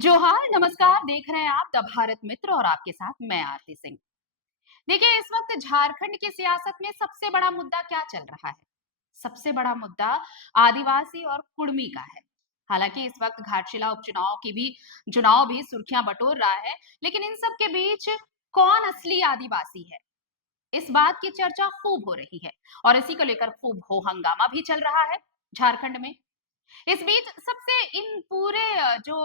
जोहार नमस्कार। देख रहे हैं आप द भारत मित्र और आपके साथ मैं आरती सिंह। देखिए, इस वक्त झारखंड की सियासत में सबसे बड़ा मुद्दा क्या चल रहा है? सबसे बड़ा मुद्दा आदिवासी और कुर्मी का है। हालांकि इस वक्त घाटशिला उपचुनाव की भी चुनाव भी सुर्खियां बटोर रहा है, लेकिन इन सब के बीच कौन असली आदिवासी है, इस बात की चर्चा खूब हो रही है और इसी को लेकर खूब हो हंगामा भी चल रहा है झारखंड में। इस बीच सबसे इन पूरे जो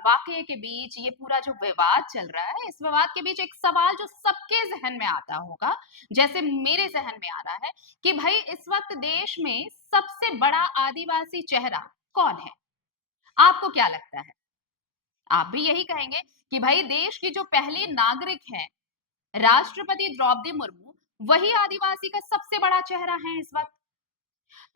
वाकये के बीच ये पूरा जो विवाद चल रहा है, इस विवाद के बीच एक सवाल जो सबके जहन में आता होगा, जैसे मेरे जहन में आ रहा है कि भाई इस वक्त देश में सबसे बड़ा आदिवासी चेहरा कौन है? आपको क्या लगता है? आप भी यही कहेंगे कि भाई देश की जो पहली नागरिक है, राष्ट्रपति द्रौपदी मुर्मू, वही आदिवासी का सबसे बड़ा चेहरा है इस वक्त।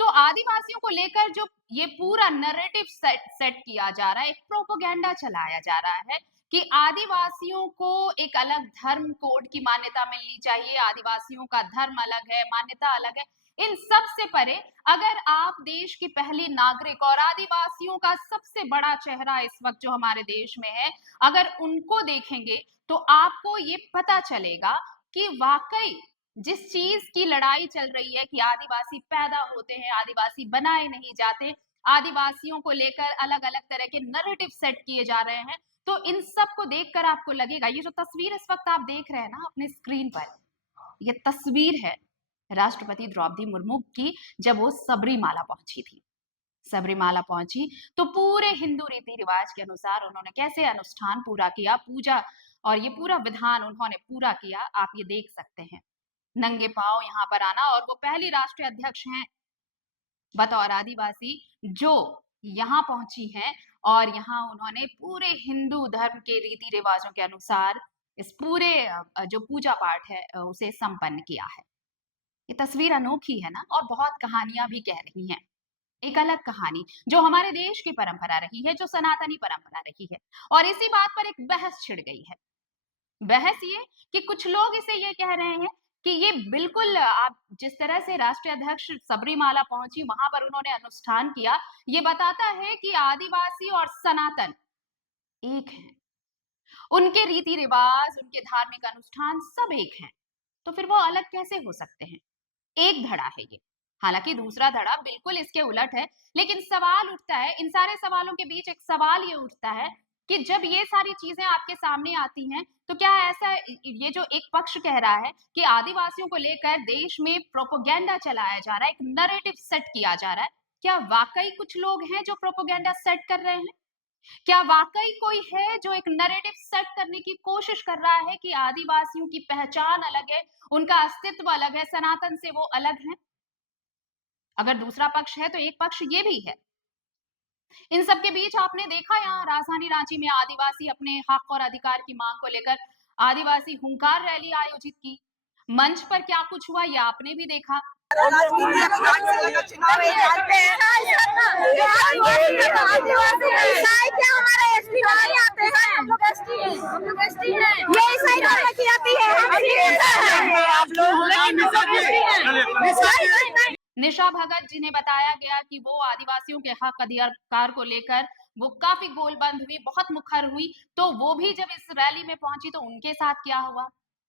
तो आदिवासियों को लेकर जो ये पूरा नैरेटिव सेट किया जा रहा है, एक प्रोपेगेंडा चलाया जा रहा है कि आदिवासियों को एक अलग धर्म कोड की मान्यता मिलनी चाहिए, आदिवासियों का धर्म अलग है, मान्यता अलग है। इन सब से परे, अगर आप देश की पहली नागरिक और आदिवासियों का सबसे बड़ा चेहरा इस वक्त जो हमारे देश में है, अगर उनको देखेंगे तो आपको ये पता चलेगा कि वाकई जिस चीज की लड़ाई चल रही है कि आदिवासी पैदा होते हैं, आदिवासी बनाए नहीं जाते, आदिवासियों को लेकर अलग अलग तरह के नैरेटिव सेट किए जा रहे हैं, तो इन सब को देखकर आपको लगेगा, ये जो तस्वीर इस वक्त आप देख रहे हैं ना अपने स्क्रीन पर, ये तस्वीर है राष्ट्रपति द्रौपदी मुर्मू की जब वो सबरीमाला पहुंची थी। सबरीमाला पहुंची तो पूरे हिंदू रीति रिवाज के अनुसार उन्होंने कैसे अनुष्ठान पूरा किया, पूजा और ये पूरा विधान उन्होंने पूरा किया, आप ये देख सकते हैं। नंगे पांव यहाँ पर आना, और वो पहली राष्ट्रीय अध्यक्ष हैं बतौर आदिवासी जो यहाँ पहुंची हैं, और यहाँ उन्होंने पूरे हिंदू धर्म के रीति रिवाजों के अनुसार इस पूरे जो पूजा पाठ है उसे संपन्न किया है। ये तस्वीर अनोखी है ना, और बहुत कहानियां भी कह रही हैं। एक अलग कहानी जो हमारे देश की परंपरा रही है, जो सनातनी परंपरा रही है, और इसी बात पर एक बहस छिड़ गई है। बहस ये कि कुछ लोग इसे ये कह रहे हैं कि ये बिल्कुल आप जिस तरह से राष्ट्रीय अध्यक्ष सबरीमाला पहुंची, वहां पर उन्होंने अनुष्ठान किया, ये बताता है कि आदिवासी और सनातन एक हैं। उनके रीति रिवाज, उनके धार्मिक अनुष्ठान सब एक हैं। तो फिर वो अलग कैसे हो सकते हैं? एक धड़ा है ये। हालांकि दूसरा धड़ा बिल्कुल इसके उलट है, लेकिन सवाल उठता है, इन सारे सवालों के बीच एक सवाल ये उठता है कि जब ये सारी चीजें आपके सामने आती हैं, तो क्या ऐसा ये जो एक पक्ष कह रहा है कि आदिवासियों को लेकर देश में प्रोपोगेंडा चलाया जा रहा है, एक नैरेटिव सेट किया जा रहा है, क्या वाकई कुछ लोग हैं जो प्रोपोगेंडा सेट कर रहे हैं? क्या वाकई कोई है जो एक नैरेटिव सेट करने की कोशिश कर रहा है कि आदिवासियों की पहचान अलग है, उनका अस्तित्व अलग है, सनातन से वो अलग है? अगर दूसरा पक्ष है तो एक पक्ष ये भी है। इन सब के बीच आपने देखा यहाँ राजधानी रांची में आदिवासी अपने हक और अधिकार की मांग को लेकर आदिवासी हुंकार रैली आयोजित की। मंच पर क्या कुछ हुआ ये आपने भी देखा। निशा भगत जिन्हें बताया गया कि वो आदिवासियों के हक अधिकार को लेकर वो काफी गोलबंद हुई, बहुत मुखर हुई, तो वो भी जब इस रैली में पहुंची तो उनके साथ क्या हुआ?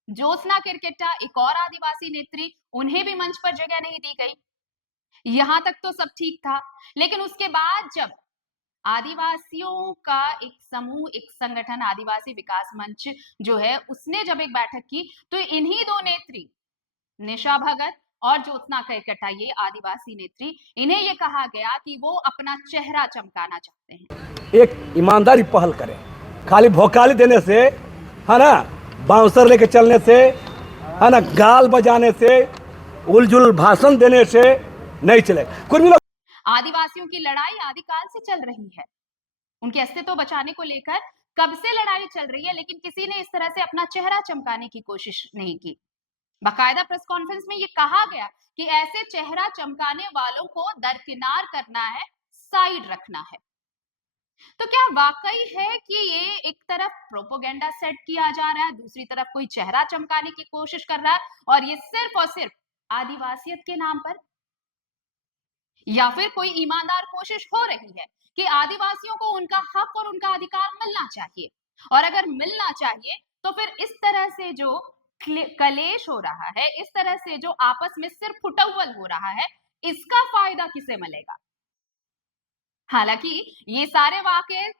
ज्योत्सना किरकिट्टा, एक और आदिवासी नेत्री, उन्हें भी मंच पर जगह नहीं दी गई। यहाँ तक तो सब ठीक था, लेकिन उसके बाद जब आदिवासियों का एक समूह, एक संगठन आदिवासी विकास मंच जो है, उसने जब एक बैठक की, तो इन्हीं दो नेत्री, निशा भगत और ज्योत्सना किरकिट्टा, ये आदिवासी नेत्री, इन्हें ये कहा गया कि वो अपना चेहरा चमकाना चाहते हैं। एक ईमानदारी पहल करें, खाली भोकाली देने से, है ना, बाउंसर लेके चलने से, है ना, गाल बजाने से, उलझुल भाषण देने से नहीं चले। कुछ भी लोग आदिवासियों की लड़ाई आदिकाल से चल रही है, उनके अस्तित्व बचाने को लेकर कब से लड़ाई चल रही है, लेकिन किसी ने इस तरह से अपना चेहरा चमकाने की कोशिश नहीं की। बाकायदा प्रेस कॉन्फ्रेंस में ये कहा गया कि ऐसे चेहरा चमकाने वालों को दरकिनार करना है, साइड रखना है। तो क्या वाकई है कि ये एक तरफ प्रोपोगेंडा सेट किया जा रहा है, दूसरी तरफ कोई चेहरा चमकाने की कोशिश कर रहा है, और ये सिर्फ और सिर्फ आदिवासियत के नाम पर? या फिर कोई ईमानदार कोशिश हो रही है कि आदिवासियों को उनका हक और उनका अधिकार मिलना चाहिए? और अगर मिलना चाहिए तो फिर इस तरह से जो कलेश हो रहा है, इस तरह से जो आपस में सिर्फ फुटअव्वल हो रहा है, इसका फायदा किसे मिलेगा? हालाँकि ये सारे वाक़ये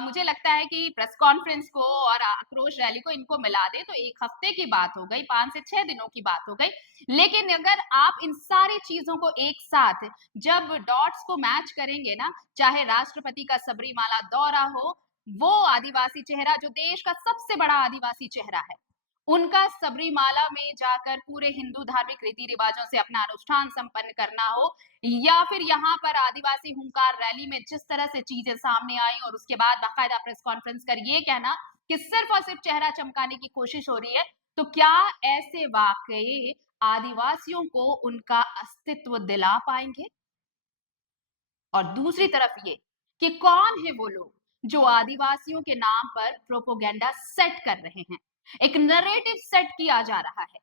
मुझे लगता है कि प्रेस कॉन्फ्रेंस को और आक्रोश रैली को इनको मिला दें तो 1 हफ्ते की बात हो गई, 5 से 6 दिनों की बात हो गई। लेकिन अगर आप इन सारी चीज़ों को एक साथ जब डॉट्स को मैच करेंगे ना, चाहे राष्ट्रपति का सबरीमाला दौरा हो, वो आदिवासी चेहरा जो देश का सबसे बड़ा आदिवासी चेहरा है, उनका सबरीमाला में जाकर पूरे हिंदू धार्मिक रीति-रिवाजों से अपना अनुष्ठान संपन्न करना हो, या फिर यहाँ पर आदिवासी हुंकार रैली में जिस तरह से चीजें सामने आई और उसके बाद बाकायदा प्रेस कॉन्फ्रेंस कर ये कहना कि सिर्फ और सिर्फ चेहरा चमकाने की कोशिश हो रही है, तो क्या ऐसे वाकये आदिवासियों को उनका अस्तित्व दिला पाएंगे? और दूसरी तरफ ये कि कौन है वो लोग जो आदिवासियों के नाम पर प्रोपोगेंडा सेट कर रहे हैं, एक नैरेटिव सेट किया जा रहा है।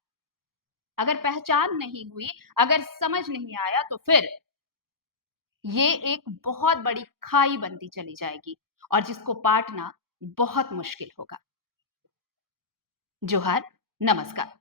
अगर पहचान नहीं हुई, अगर समझ नहीं आया तो फिर ये एक बहुत बड़ी खाई बनती चली जाएगी और जिसको पाटना बहुत मुश्किल होगा। जोहार, नमस्कार।